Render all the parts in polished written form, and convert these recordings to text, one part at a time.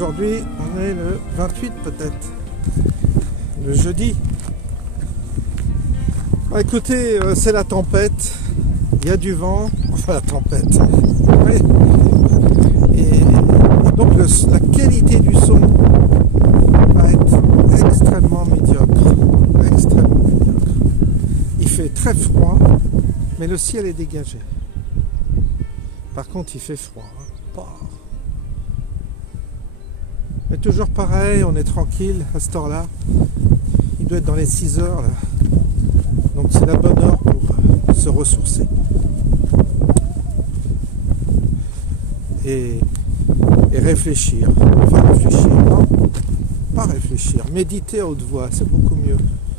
Aujourd'hui, on est le 28 peut-être, le jeudi. Bah, écoutez, c'est la tempête, il y a du vent, enfin la tempête. Oui. Et donc la qualité du son va être extrêmement médiocre. Extrêmement médiocre. Il fait très froid, mais le ciel est dégagé. Par contre, il fait froid. Mais toujours pareil, on est tranquille à cette heure-là. Il doit être dans les 6 heures là. Donc c'est la bonne heure pour se ressourcer. Et réfléchir. Enfin réfléchir, non, pas réfléchir. Méditer à haute voix, c'est beaucoup mieux.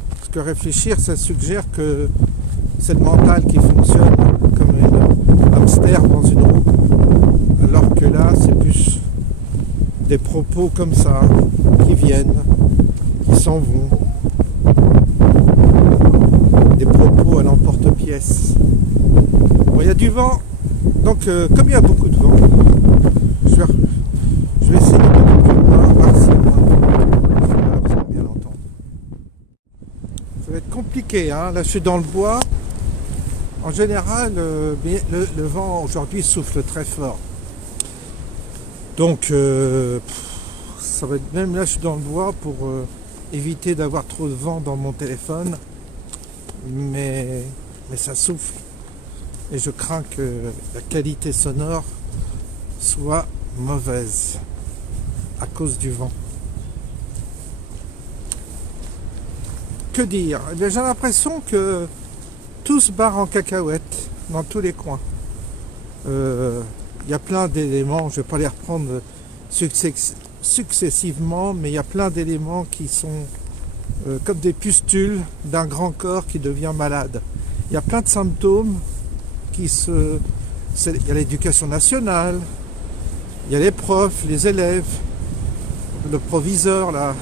Parce que réfléchir, ça suggère que c'est le mental qui fonctionne comme un hamster dans une roue. Alors que là, c'est plus des propos comme ça, qui viennent, qui s'en vont. Des propos à l'emporte-pièce. Bon, il y a du vent, donc comme il y a beaucoup de vent, je vais essayer de mettre plus loin, voir si vous allez bien l'entendre. Ça va être compliqué, hein. Là je suis dans le bois. En général, le vent aujourd'hui souffle très fort. Donc, ça va être, même là, je suis dans le bois pour éviter d'avoir trop de vent dans mon téléphone. Mais ça souffle. Et je crains que la qualité sonore soit mauvaise à cause du vent. Que dire? Eh bien, j'ai l'impression que tout se barre en cacahuète dans tous les coins. Il y a plein d'éléments, je ne vais pas les reprendre successivement, mais il y a plein d'éléments qui sont comme des pustules d'un grand corps qui devient malade. Il y a plein de symptômes il y a l'éducation nationale, il y a les profs, les élèves, le proviseur là,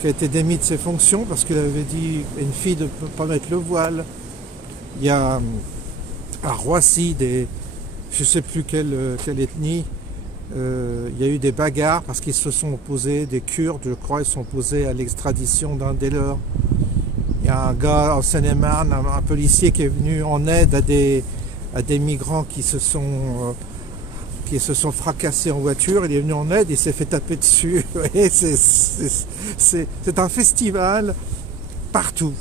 qui a été démis de ses fonctions parce qu'il avait dit à une fille de ne pas mettre le voile. Il y a à Roissy je ne sais plus quelle ethnie, il y a eu des bagarres parce qu'ils se sont opposés, des Kurdes je crois, ils se sont opposés à l'extradition d'un des leurs. Il y a un gars en Seine-et-Marne, un policier qui est venu en aide à des migrants qui se sont fracassés en voiture. Il est venu en aide, il s'est fait taper dessus. C'est un festival partout.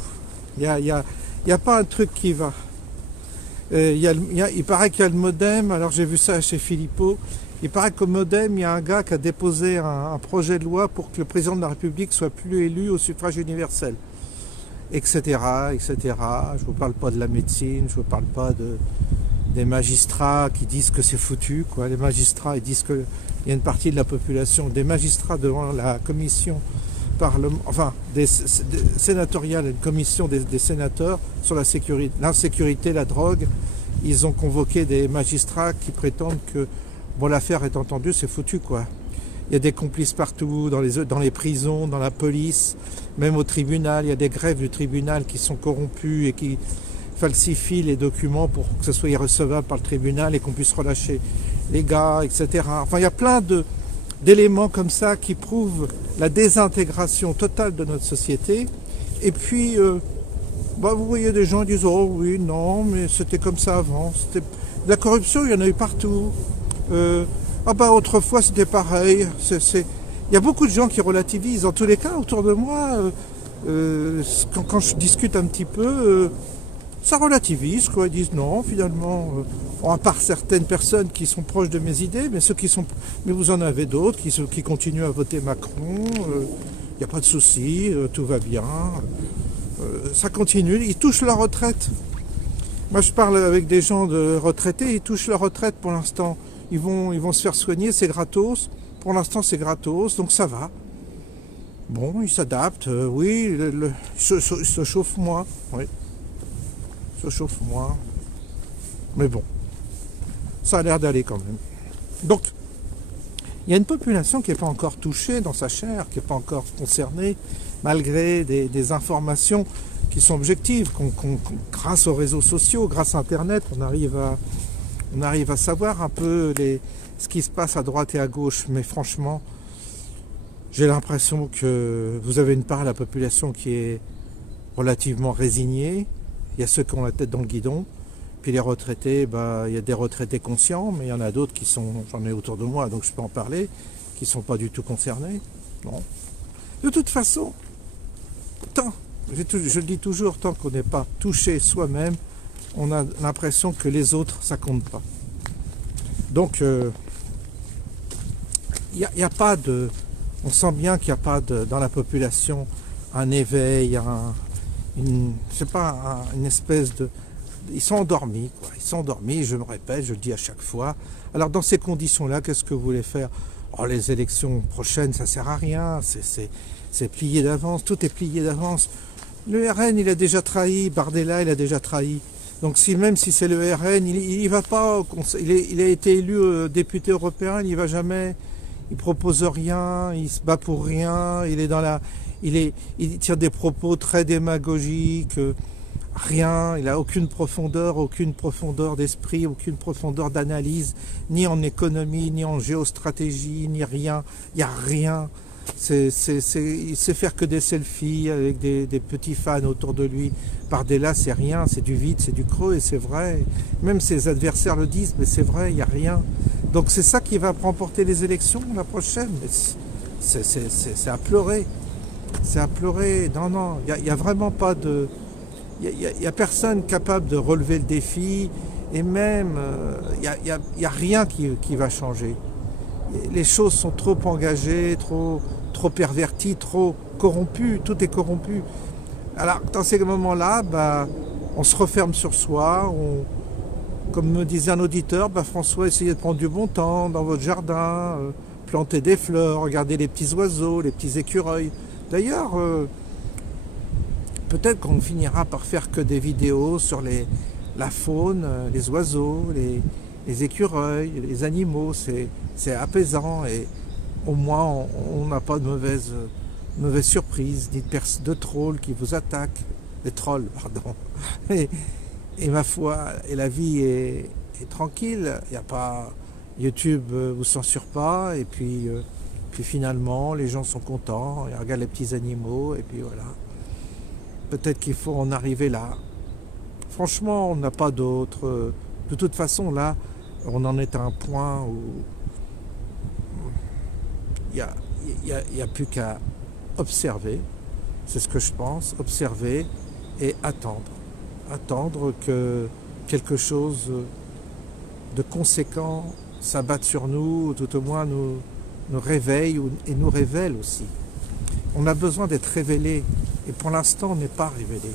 Il y a pas un truc qui va. Il paraît qu'il y a le MoDem, alors j'ai vu ça chez Philippot. Il paraît qu'au MoDem, il y a un gars qui a déposé un projet de loi pour que le président de la République soit plus élu au suffrage universel. Etc., etc. Je ne vous parle pas de la médecine, je ne vous parle pas des magistrats qui disent que c'est foutu, quoi. Les magistrats, ils disent qu'il y a une partie de la population, des magistrats devant la commission sénatoriale, une commission des sénateurs sur l'insécurité, la drogue. Ils ont convoqué des magistrats qui prétendent que, bon, l'affaire est entendue, c'est foutu, quoi. Il y a des complices partout, dans les prisons, dans la police, même au tribunal. Il y a des grèves du tribunal qui sont corrompus et qui falsifient les documents pour que ce soit irrecevable par le tribunal et qu'on puisse relâcher les gars, etc. Enfin, il y a plein d'éléments comme ça qui prouvent la désintégration totale de notre société. Et puis, vous voyez des gens qui disent « Oh oui, non, mais c'était comme ça avant. » La corruption, il y en a eu partout. Autrefois c'était pareil. Il y a beaucoup de gens qui relativisent. En tous les cas, autour de moi, quand je discute un petit peu, ça relativise, quoi. Ils disent non, finalement, à part certaines personnes qui sont proches de mes idées, mais vous en avez d'autres qui continuent à voter Macron. Il n'y a pas de souci, tout va bien. Ça continue. Ils touchent leur retraite. Moi, je parle avec des gens de retraités. Ils touchent leur retraite pour l'instant. Ils vont se faire soigner, c'est gratos. Pour l'instant, c'est gratos, donc ça va. Bon, ils s'adaptent, oui, ils se chauffent moins. Oui, ils se chauffent moins. Mais bon, ça a l'air d'aller quand même. Donc, il y a une population qui n'est pas encore touchée dans sa chair, qui n'est pas encore concernée, malgré des informations qui sont objectives. Grâce aux réseaux sociaux, grâce à Internet, on arrive à savoir un peu ce qui se passe à droite et à gauche, mais franchement, j'ai l'impression que vous avez une part de la population qui est relativement résignée. Il y a ceux qui ont la tête dans le guidon. Puis les retraités, il y a des retraités conscients, mais il y en a d'autres qui sont, j'en ai autour de moi, donc je peux en parler, qui ne sont pas du tout concernés. Non. De toute façon, je le dis toujours, tant qu'on n'est pas touché soi-même, on a l'impression que les autres, ça compte pas. Donc, il n'y a pas de... On sent bien qu'il n'y a pas dans la population un éveil, une espèce de... Ils sont endormis, quoi. Ils sont endormis, je me répète, je le dis à chaque fois. Alors dans ces conditions-là, qu'est-ce que vous voulez faire? Oh, les élections prochaines, ça sert à rien, c'est plié d'avance, tout est plié d'avance. Le RN, il a déjà trahi, Bardella, il a déjà trahi. Donc même si c'est le RN, il va pas, il a été élu député européen, il n'y va jamais, il propose rien, il se bat pour rien, il tient des propos très démagogiques, rien, il n'a aucune profondeur d'esprit, aucune profondeur d'analyse, ni en économie, ni en géostratégie, ni rien, il n'y a rien. Il sait faire que des selfies avec des petits fans autour de lui. Bardella, c'est rien, c'est du vide, c'est du creux, et c'est vrai. Même ses adversaires le disent, mais c'est vrai, il n'y a rien. Donc c'est ça qui va remporter les élections la prochaine. C'est à pleurer. C'est à pleurer. Non, il n'y a vraiment pas de... Il n'y a personne capable de relever le défi, et même, il n'y a rien qui va changer. Les choses sont trop engagées, trop perverties, trop corrompues, tout est corrompu. Alors, dans ces moments-là, on se referme sur soi, comme me disait un auditeur, François, essayez de prendre du bon temps dans votre jardin, planter des fleurs, regarder les petits oiseaux, les petits écureuils. D'ailleurs, peut-être qu'on finira par faire que des vidéos sur la faune, les oiseaux, les écureuils, les animaux, c'est apaisant, et au moins on n'a pas de mauvaise surprise, ni de trolls qui vous attaquent, des trolls, pardon. Et ma foi, et la vie est tranquille, il n'y a pas... YouTube vous censure pas, et puis finalement les gens sont contents, ils regardent les petits animaux, et puis voilà. Peut-être qu'il faut en arriver là. Franchement, on n'a pas d'autre... De toute façon, là, on en est à un point où il n'y a plus qu'à observer, c'est ce que je pense, observer et attendre. Attendre que quelque chose de conséquent s'abatte sur nous, ou tout au moins nous réveille et nous révèle aussi. On a besoin d'être révélé, et pour l'instant, on n'est pas révélé.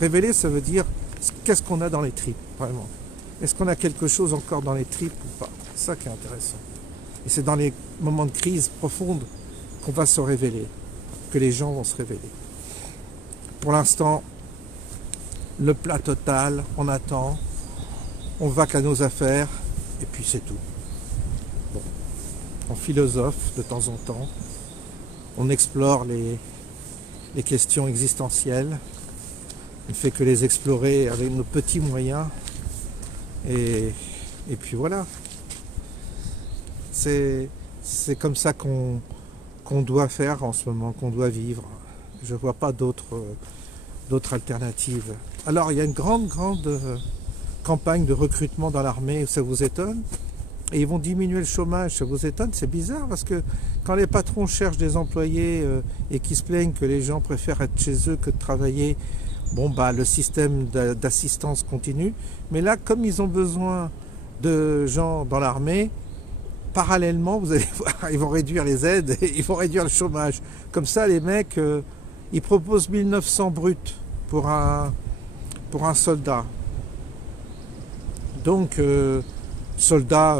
Révélé, ça veut dire qu'est-ce qu'on a dans les tripes, vraiment. Est-ce qu'on a quelque chose encore dans les tripes ou pas? C'est ça qui est intéressant. Et c'est dans les moments de crise profonde qu'on va se révéler, que les gens vont se révéler. Pour l'instant, le plat total, on attend, on va qu'à nos affaires, et puis c'est tout. Bon. On philosophe de temps en temps, on explore les questions existentielles, on ne fait que les explorer avec nos petits moyens, et puis voilà. C'est comme ça qu'on doit faire en ce moment, qu'on doit vivre. Je ne vois pas d'autres alternatives. Alors il y a une grande campagne de recrutement dans l'armée, ça vous étonne? Et ils vont diminuer le chômage, ça vous étonne? C'est bizarre, parce que quand les patrons cherchent des employés et qui se plaignent que les gens préfèrent être chez eux que de travailler, le système d'assistance continue. Mais là, comme ils ont besoin de gens dans l'armée, parallèlement, vous allez voir, ils vont réduire les aides et ils vont réduire le chômage. Comme ça, les mecs, ils proposent 1900 bruts pour un soldat. Donc, soldat,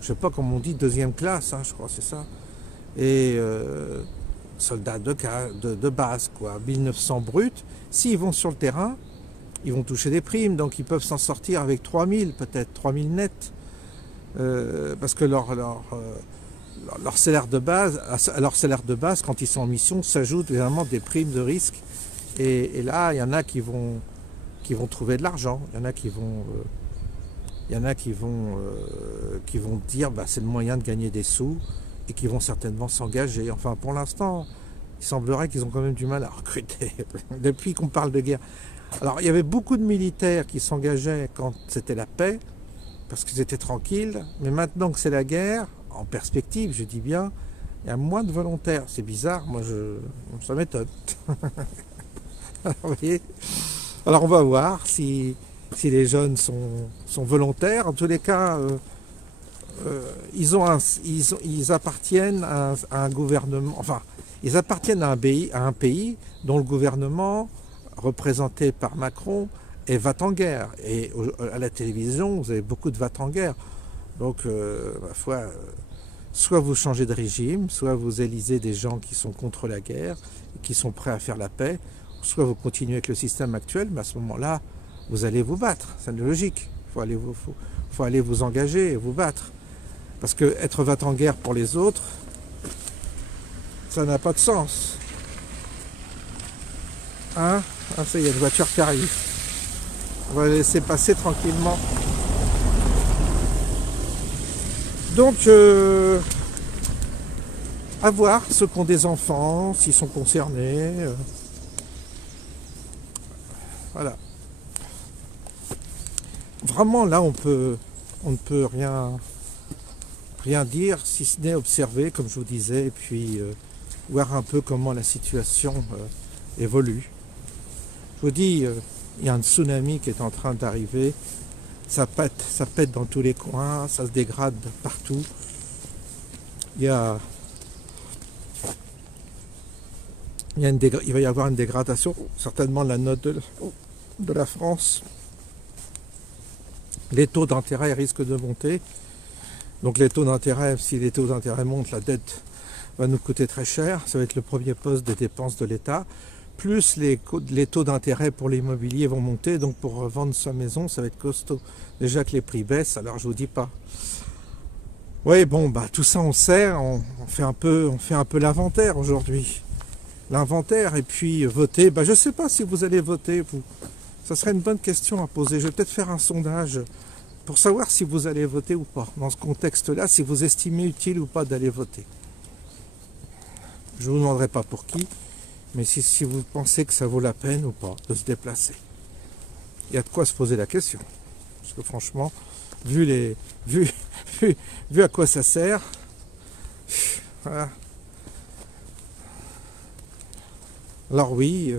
je sais pas comment on dit, deuxième classe, je crois, c'est ça. Et soldat de base, quoi, 1900 bruts. S'ils vont sur le terrain, ils vont toucher des primes, donc ils peuvent s'en sortir avec 3000, peut-être 3000 nets. Parce que leur salaire de base, à leur salaire de base, quand ils sont en mission, s'ajoutent évidemment des primes de risque. Et là, il y en a qui vont trouver de l'argent. Il y en a qui vont il y en a qui vont dire bah, c'est le moyen de gagner des sous et qui vont certainement s'engager. Enfin, pour l'instant, il semblerait qu'ils ont quand même du mal à recruter depuis qu'on parle de guerre. Alors, il y avait beaucoup de militaires qui s'engageaient quand c'était la paix, parce qu'ils étaient tranquilles, mais maintenant que c'est la guerre, en perspective, je dis bien, il y a moins de volontaires. C'est bizarre, ça m'étonne. Alors, vous voyez, alors on va voir si les jeunes sont volontaires. En tous les cas, ils appartiennent à un gouvernement, enfin, ils appartiennent à un pays dont le gouvernement, représenté par Macron, et va en guerre. Et à la télévision, vous avez beaucoup de va en guerre. Donc, ma foi, soit vous changez de régime, soit vous élisez des gens qui sont contre la guerre, qui sont prêts à faire la paix, soit vous continuez avec le système actuel, mais à ce moment-là, vous allez vous battre. C'est logique. Il faut aller vous engager et vous battre. Parce que être va en guerre pour les autres, ça n'a pas de sens. Hein? Ah, ça y est, il y a une voiture qui arrive. On va la laisser passer tranquillement. Donc, à voir ceux qui ont des enfants, s'ils sont concernés. Voilà. Vraiment, là, on ne peut rien dire, si ce n'est observer, comme je vous disais, et puis voir un peu comment la situation évolue. Je vous dis, il y a un tsunami qui est en train d'arriver, ça pète dans tous les coins, ça se dégrade partout. Il va y avoir une dégradation, certainement de la note de la France. Les taux d'intérêt risquent de monter. Donc les taux d'intérêt, si les taux d'intérêt montent, la dette va nous coûter très cher. Ça va être le premier poste des dépenses de l'État. Plus les taux d'intérêt pour l'immobilier vont monter. Donc pour revendre sa maison, ça va être costaud. Déjà que les prix baissent, alors je vous dis pas. Oui, bon, bah tout ça on sait. On fait un peu l'inventaire aujourd'hui. L'inventaire et puis voter. Bah je sais pas si vous allez voter, vous. Ça serait une bonne question à poser. Je vais peut-être faire un sondage pour savoir si vous allez voter ou pas. Dans ce contexte-là, si vous estimez utile ou pas d'aller voter. Je ne vous demanderai pas pour qui, mais si vous pensez que ça vaut la peine ou pas de se déplacer. Il y a de quoi se poser la question. Parce que franchement, vu à quoi ça sert, voilà. Alors oui,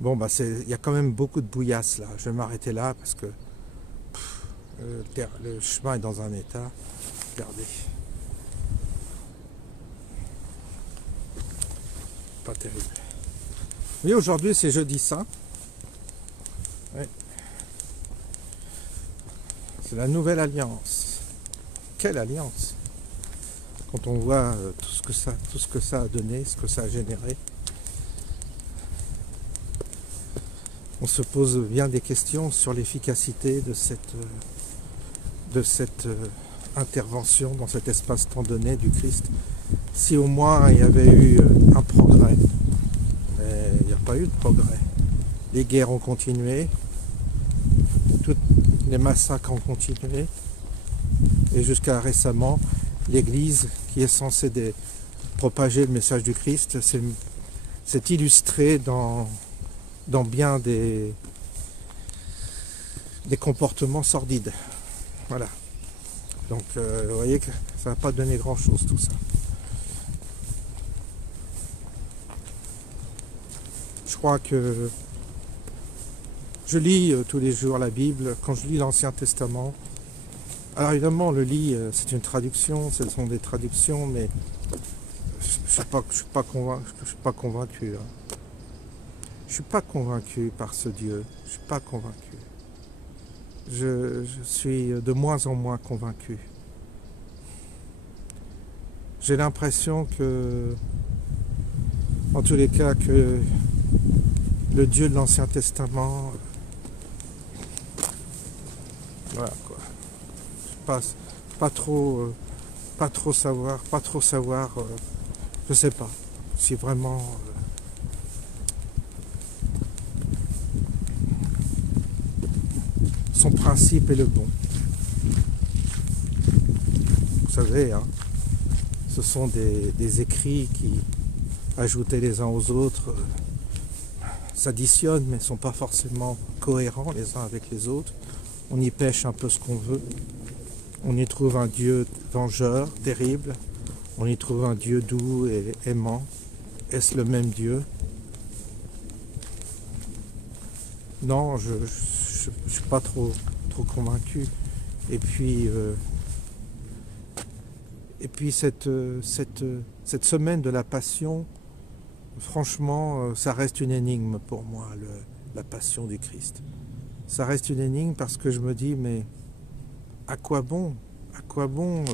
bon, bah il y a quand même beaucoup de bouillasse là. Je vais m'arrêter là parce que le chemin est dans un état. Regardez. Pas terrible. Oui, aujourd'hui c'est jeudi saint. Ouais. C'est la nouvelle alliance. Quelle alliance! Quand on voit tout ce que ça a donné, ce que ça a généré. On se pose bien des questions sur l'efficacité de cette intervention dans cet espace-temps donné du Christ. Si au moins il y avait eu un progrès, mais il n'y a pas eu de progrès. Les guerres ont continué, tous les massacres ont continué, et jusqu'à récemment, l'Église, qui est censée propager le message du Christ, s'est illustrée dans bien des comportements sordides. Voilà. Donc, vous voyez que ça n'a pas donné grand-chose tout ça. Je crois que je lis tous les jours la Bible. Quand je lis l'Ancien Testament, alors évidemment, le lit, c'est une traduction, ce sont des traductions, mais je suis pas convaincu. Hein. Je suis pas convaincu par ce Dieu. Je suis pas convaincu. Je suis de moins en moins convaincu. J'ai l'impression que, en tous les cas, que le Dieu de l'Ancien Testament, voilà quoi. Pas trop savoir. Je sais pas si vraiment. son principe est le bon. Vous savez, hein, ce sont des écrits qui, ajoutés les uns aux autres, s'additionnent mais ne sont pas forcément cohérents les uns avec les autres. On y pêche un peu ce qu'on veut. On y trouve un Dieu vengeur, terrible. On y trouve un Dieu doux et aimant. Est-ce le même Dieu? Non, je ne suis pas trop convaincu. Et puis cette semaine de la Passion, franchement, ça reste une énigme pour moi, la Passion du Christ. Ça reste une énigme parce que je me dis, mais à quoi bon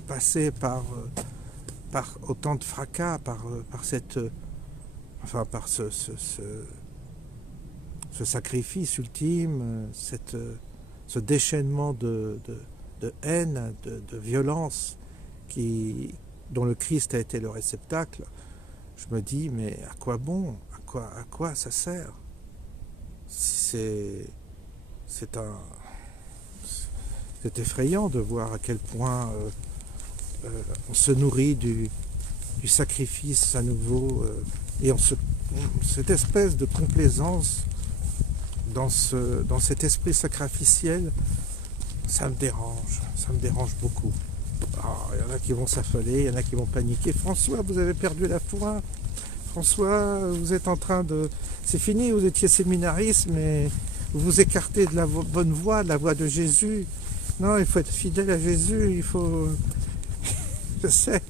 passer par autant de fracas, par ce sacrifice ultime, ce déchaînement de haine, de violence dont le Christ a été le réceptacle. Je me dis, mais à quoi bon? À quoi ça sert? C'est effrayant de voir à quel point on se nourrit du sacrifice à nouveau et cette espèce de complaisance dans cet esprit sacrificiel, ça me dérange beaucoup. Alors, il y en a qui vont s'affoler, il y en a qui vont paniquer. François, vous avez perdu la foi. François, vous êtes en train de... C'est fini, vous étiez séminariste, mais vous vous écartez de la bonne voie, de la voie de Jésus. Non, il faut être fidèle à Jésus, il faut... Je sais.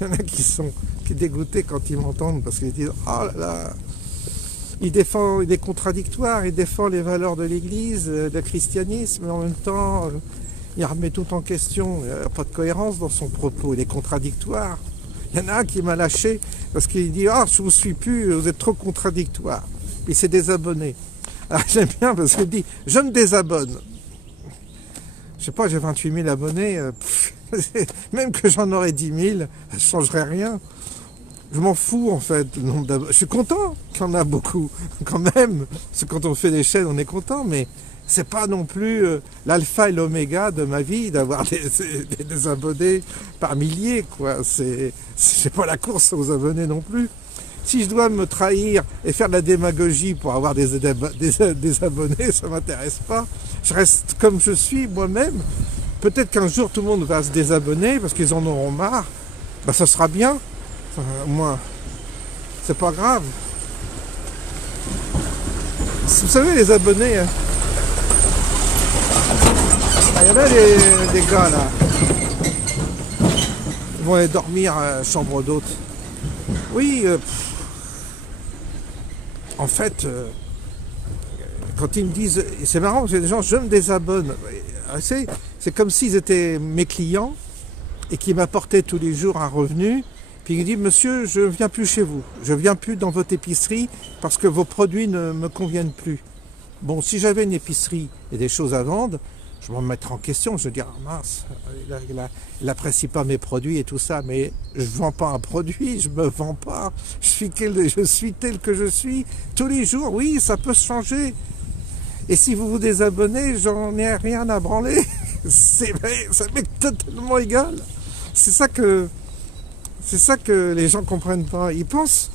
Il y en a qui sont dégoûtés quand ils m'entendent parce qu'ils disent « Oh là là !» Il est contradictoire, il défend les valeurs de l'Église, le christianisme, mais en même temps, il remet tout en question. Il n'y a pas de cohérence dans son propos, il est contradictoire. Il y en a un qui m'a lâché parce qu'il dit « Ah, je ne vous suis plus, vous êtes trop contradictoire. » Il s'est désabonné. Alors j'aime bien parce qu'il dit « Je me désabonne. » Je sais pas, j'ai 28 000 abonnés, même que j'en aurais 10 000, ça ne changerait rien. Je m'en fous en fait, le nombre d'abonnés. Je suis content qu'il y en a beaucoup, quand même. Parce que quand on fait des chaînes, on est content, mais c'est pas non plus l'alpha et l'oméga de ma vie d'avoir des abonnés par milliers, quoi. C'est pas la course aux abonnés non plus. Si je dois me trahir et faire de la démagogie pour avoir des abonnés, ça m'intéresse pas. Je reste comme je suis moi-même. Peut-être qu'un jour tout le monde va se désabonner parce qu'ils en auront marre. Ben, ça sera bien. Moi, c'est pas grave. Vous savez, les abonnés, il y en a des gars là. Ils vont aller dormir à chambre d'hôte. Oui, en fait, quand ils me disent, c'est marrant, j'ai des gens, je me désabonne. C'est comme s'ils étaient mes clients et qui m'apportaient tous les jours un revenu. Puis il dit, monsieur, je ne viens plus chez vous, je ne viens plus dans votre épicerie parce que vos produits ne me conviennent plus. Bon, si j'avais une épicerie et des choses à vendre, je m'en mettrais en question, je dirais, ah, mince, il n'apprécie pas mes produits et tout ça, mais je ne vends pas un produit, je ne me vends pas, je suis tel que je suis, tous les jours, oui, ça peut changer. Et si vous vous désabonnez, j'en ai rien à branler, ça m'est totalement égal. C'est ça que les gens ne comprennent pas. Ils pensent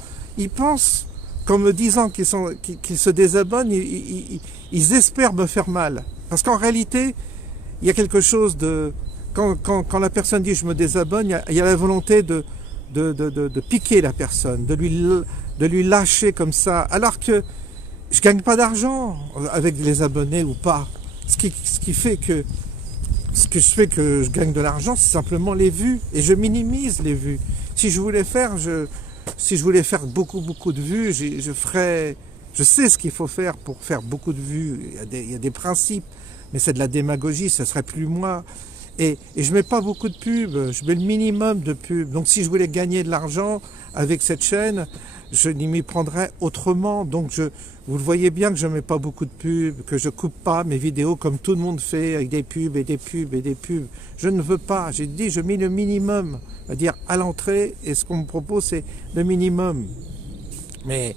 qu'en me disant qu'ils se désabonnent, ils espèrent me faire mal. Parce qu'en réalité, il y a quelque chose de... Quand la personne dit je me désabonne, il y a la volonté de piquer la personne, de lui lâcher comme ça. Alors que je ne gagne pas d'argent avec les abonnés ou pas. Ce qui fait que je gagne de l'argent, c'est simplement les vues. Et je minimise les vues. Si je voulais faire beaucoup de vues, je sais ce qu'il faut faire pour faire beaucoup de vues. Il y a des principes, mais c'est de la démagogie, ce serait plus moi. Et je mets pas beaucoup de pubs, je mets le minimum de pubs. Donc si je voulais gagner de l'argent avec cette chaîne, je m'y prendrais autrement. Donc vous le voyez bien que je mets pas beaucoup de pubs, que je coupe pas mes vidéos comme tout le monde fait avec des pubs et des pubs et des pubs. Je ne veux pas. J'ai dit, je mets le minimum, c'est-à-dire à l'entrée, et ce qu'on me propose, c'est le minimum. Mais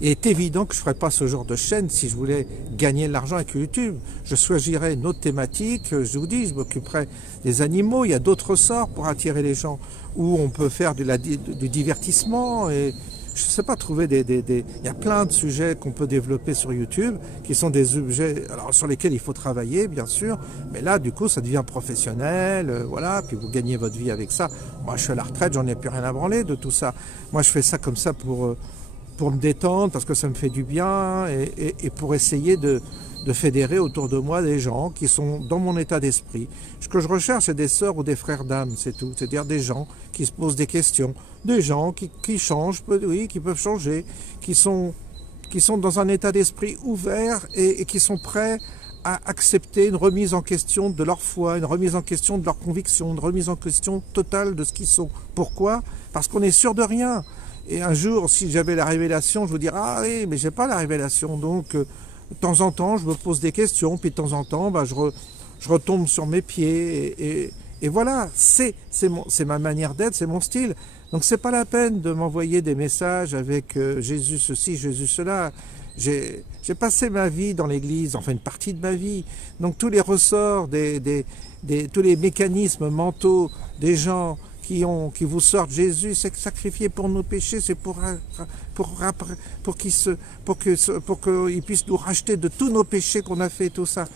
Il est évident que je ne ferais pas ce genre de chaîne si je voulais gagner de l'argent avec YouTube. Je choisirais une autre thématique, je vous dis, je m'occuperais des animaux, il y a d'autres sorts pour attirer les gens, où on peut faire du divertissement, et je ne sais pas, trouver il y a plein de sujets qu'on peut développer sur YouTube, qui sont des objets alors, sur lesquels il faut travailler, bien sûr, mais là, du coup, ça devient professionnel, voilà, puis vous gagnez votre vie avec ça. Moi, je suis à la retraite, j'en ai plus rien à branler de tout ça. Moi, je fais ça comme ça pour me détendre, parce que ça me fait du bien, et pour essayer de fédérer autour de moi des gens qui sont dans mon état d'esprit. Ce que je recherche, c'est des sœurs ou des frères d'âme, c'est tout. C'est-à-dire des gens qui se posent des questions, des gens qui changent, oui, qui peuvent changer, qui sont dans un état d'esprit ouvert et qui sont prêts à accepter une remise en question de leur foi, une remise en question de leurs convictions, une remise en question totale de ce qu'ils sont. Pourquoi? Parce qu'on est sûr de rien. Et un jour, si j'avais la révélation, je vous dirais, ah oui, mais j'ai pas la révélation, donc de temps en temps, je me pose des questions, puis de temps en temps, bah, je retombe sur mes pieds, et voilà, c'est ma manière d'être, c'est mon style. Donc c'est pas la peine de m'envoyer des messages avec Jésus ceci, Jésus cela. J'ai passé ma vie dans l'église, enfin une partie de ma vie, donc tous les ressorts, tous les mécanismes mentaux des gens qui vous sortent Jésus, c'est sacrifié pour nos péchés, c'est pour qu'il puisse nous racheter de tous nos péchés qu'on a fait, tout ça.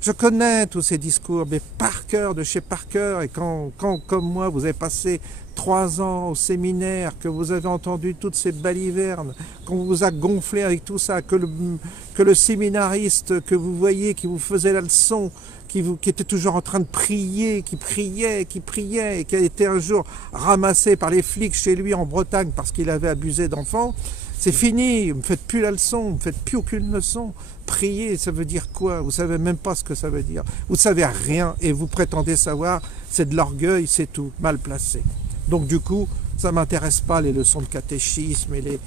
Je connais tous ces discours, mais par cœur, de chez par cœur, et quand, comme moi, vous avez passé 3 ans au séminaire, que vous avez entendu toutes ces balivernes, qu'on vous a gonflé avec tout ça, que le séminariste que vous voyez, qui vous faisait la leçon, qui était toujours en train de prier, qui priait, et qui a été un jour ramassé par les flics chez lui en Bretagne parce qu'il avait abusé d'enfants, c'est fini, vous ne me faites plus la leçon, vous ne me faites plus aucune leçon. Prier, ça veut dire quoi? Vous ne savez même pas ce que ça veut dire. Vous ne savez rien et vous prétendez savoir, c'est de l'orgueil, c'est tout, mal placé. Donc du coup, ça ne m'intéresse pas les leçons de catéchisme et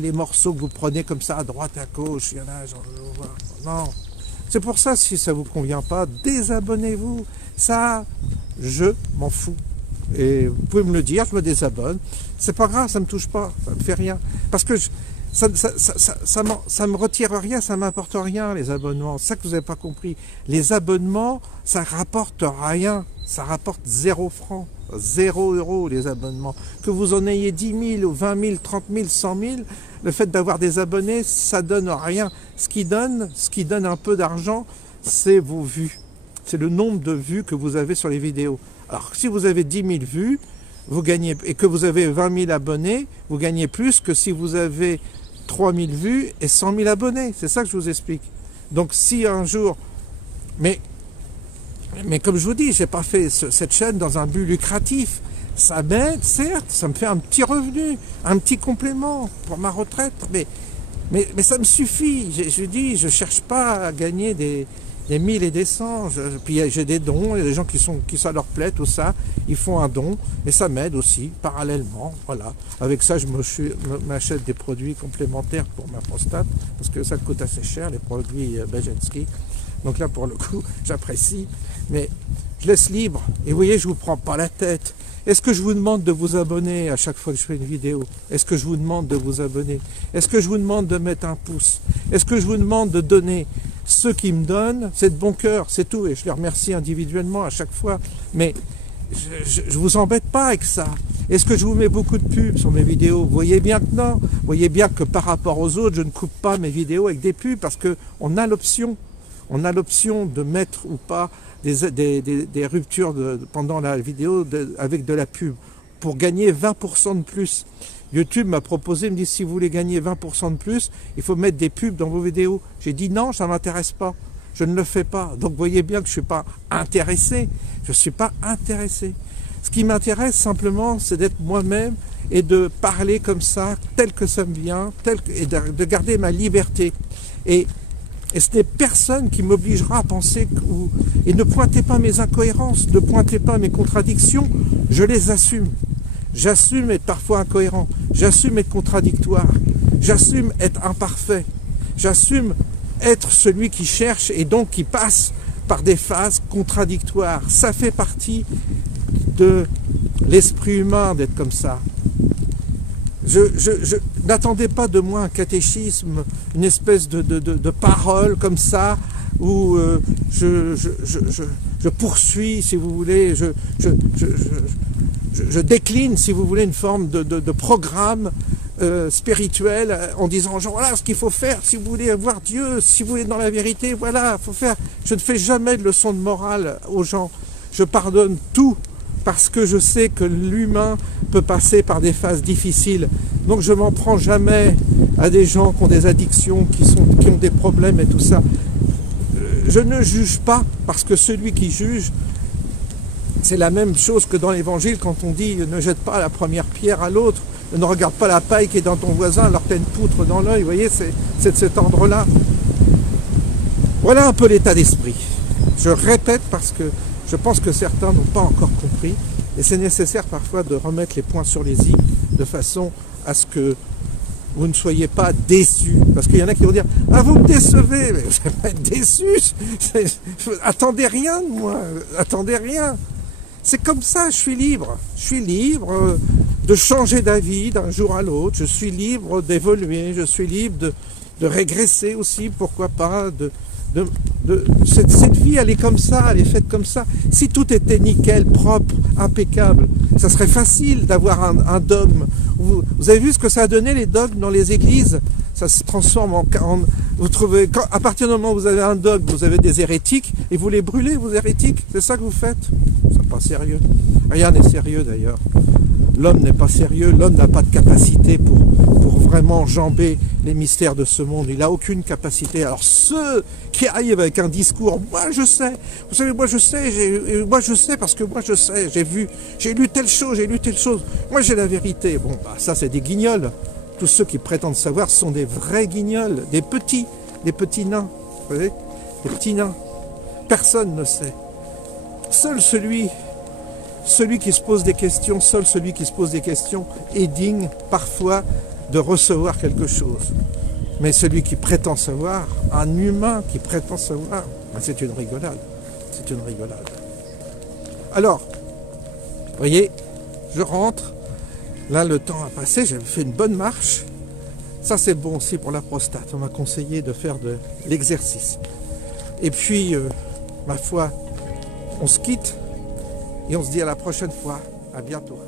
les morceaux que vous prenez comme ça à droite, à gauche, il y en a, non. C'est pour ça, si ça ne vous convient pas, désabonnez-vous. Ça, je m'en fous. Et vous pouvez me le dire, je me désabonne. C'est pas grave, ça me touche pas, ça me fait rien. Parce que ça me retire rien, ça m'apporte rien, les abonnements. C'est ça que vous n'avez pas compris. Les abonnements, ça rapporte rien. Ça rapporte 0 francs, 0 euros les abonnements. Que vous en ayez 10 000 ou 20 000, 30 000, 100 000, le fait d'avoir des abonnés, ça donne rien. Ce qui donne un peu d'argent, c'est vos vues. C'est le nombre de vues que vous avez sur les vidéos. Alors, si vous avez 10 000 vues, vous gagnez, et que vous avez 20 000 abonnés, vous gagnez plus que si vous avez 3 000 vues et 100 000 abonnés. C'est ça que je vous explique. Donc, si un jour... Mais comme je vous dis, je n'ai pas fait cette chaîne dans un but lucratif. Ça m'aide, certes, ça me fait un petit revenu, un petit complément pour ma retraite, mais ça me suffit. Je dis, je ne cherche pas à gagner des 1000 et des 100. Puis j'ai des dons, il y a des gens qui ça leur plaît, tout ça, ils font un don, et ça m'aide aussi, parallèlement. Voilà. Avec ça, je m'achète des produits complémentaires pour ma prostate, parce que ça coûte assez cher, les produits Bajenski. Donc là, pour le coup, j'apprécie. Mais je laisse libre. Et vous voyez, je ne vous prends pas la tête. Est-ce que je vous demande de vous abonner à chaque fois que je fais une vidéo? Est-ce que je vous demande de vous abonner? Est-ce que je vous demande de mettre un pouce? Est-ce que je vous demande de donner? Ceux qui me donnent, c'est de bon cœur, c'est tout. Et je les remercie individuellement à chaque fois. Mais je ne vous embête pas avec ça. Est-ce que je vous mets beaucoup de pubs sur mes vidéos? Vous voyez bien que non. Vous voyez bien que par rapport aux autres, je ne coupe pas mes vidéos avec des pubs parce qu'on a l'option. On a l'option de mettre ou pas des ruptures pendant la vidéo avec de la pub pour gagner 20% de plus. YouTube m'a proposé, me dit si vous voulez gagner 20% de plus, il faut mettre des pubs dans vos vidéos. J'ai dit non, ça ne m'intéresse pas. Je ne le fais pas. Donc vous voyez bien que je ne suis pas intéressé. Je ne suis pas intéressé. Ce qui m'intéresse simplement, c'est d'être moi-même et de parler comme ça, tel que ça me vient, et de garder ma liberté. Et ce n'est personne qui m'obligera à penser et ne pointez pas mes incohérences, ne pointez pas mes contradictions, je les assume. J'assume être parfois incohérent, j'assume être contradictoire, j'assume être imparfait, j'assume être celui qui cherche et donc qui passe par des phases contradictoires. Ça fait partie de l'esprit humain d'être comme ça. N'attendez pas de moi un catéchisme, une espèce de parole comme ça, où je poursuis, si vous voulez, je décline, si vous voulez, une forme de programme spirituel en disant, genre, voilà ce qu'il faut faire, si vous voulez voir Dieu, si vous voulez dans la vérité, voilà, faut faire. Je ne fais jamais de leçons de morale aux gens. Je pardonne tout, parce que je sais que l'humain peut passer par des phases difficiles. Donc je m'en prends jamais à des gens qui ont des addictions, qui ont des problèmes et tout ça. Je ne juge pas, parce que celui qui juge, c'est la même chose que dans l'évangile quand on dit ne jette pas la première pierre à l'autre, ne regarde pas la paille qui est dans ton voisin alors que tu as une poutre dans l'œil. Vous voyez, c'est de cet ordre-là. Voilà un peu l'état d'esprit. Je répète parce que je pense que certains n'ont pas encore compris et c'est nécessaire parfois de remettre les points sur les i de façon à ce que vous ne soyez pas déçus. Parce qu'il y en a qui vont dire « Ah, vous me décevez !» Mais vous n'allez pas être déçus. Attendez rien de moi. Attendez rien. C'est comme ça, je suis libre. Je suis libre de changer d'avis d'un jour à l'autre. Je suis libre d'évoluer. Je suis libre de régresser aussi, pourquoi pas, cette vie, elle est comme ça, elle est faite comme ça. Si tout était nickel, propre, impeccable, ça serait facile d'avoir un dogme. Vous avez vu ce que ça a donné, les dogmes dans les églises? Ça se transforme vous trouvez, à partir du moment où vous avez un dogme, vous avez des hérétiques, et vous les brûlez, vos hérétiques. C'est ça que vous faites? C'est pas sérieux. Rien n'est sérieux d'ailleurs. L'homme n'est pas sérieux, l'homme n'a pas de capacité pour vraiment enjamber les mystères de ce monde. Il n'a aucune capacité. Alors ceux qui arrivent avec un discours, moi je sais, vous savez, moi je sais parce que moi je sais, j'ai lu telle chose, moi j'ai la vérité. Bon, bah, ça c'est des guignols. Tous ceux qui prétendent savoir sont des vrais guignols, des petits nains, vous voyez, des petits nains. Personne ne sait. Seul celui qui se pose des questions, est digne parfois de recevoir quelque chose. Mais celui qui prétend savoir, un humain qui prétend savoir, ben c'est une rigolade. C'est une rigolade. Alors, vous voyez, je rentre. Là, le temps a passé, j'avais fait une bonne marche. Ça, c'est bon aussi pour la prostate. On m'a conseillé de faire de l'exercice. Et puis, ma foi, on se quitte et on se dit à la prochaine fois. À bientôt.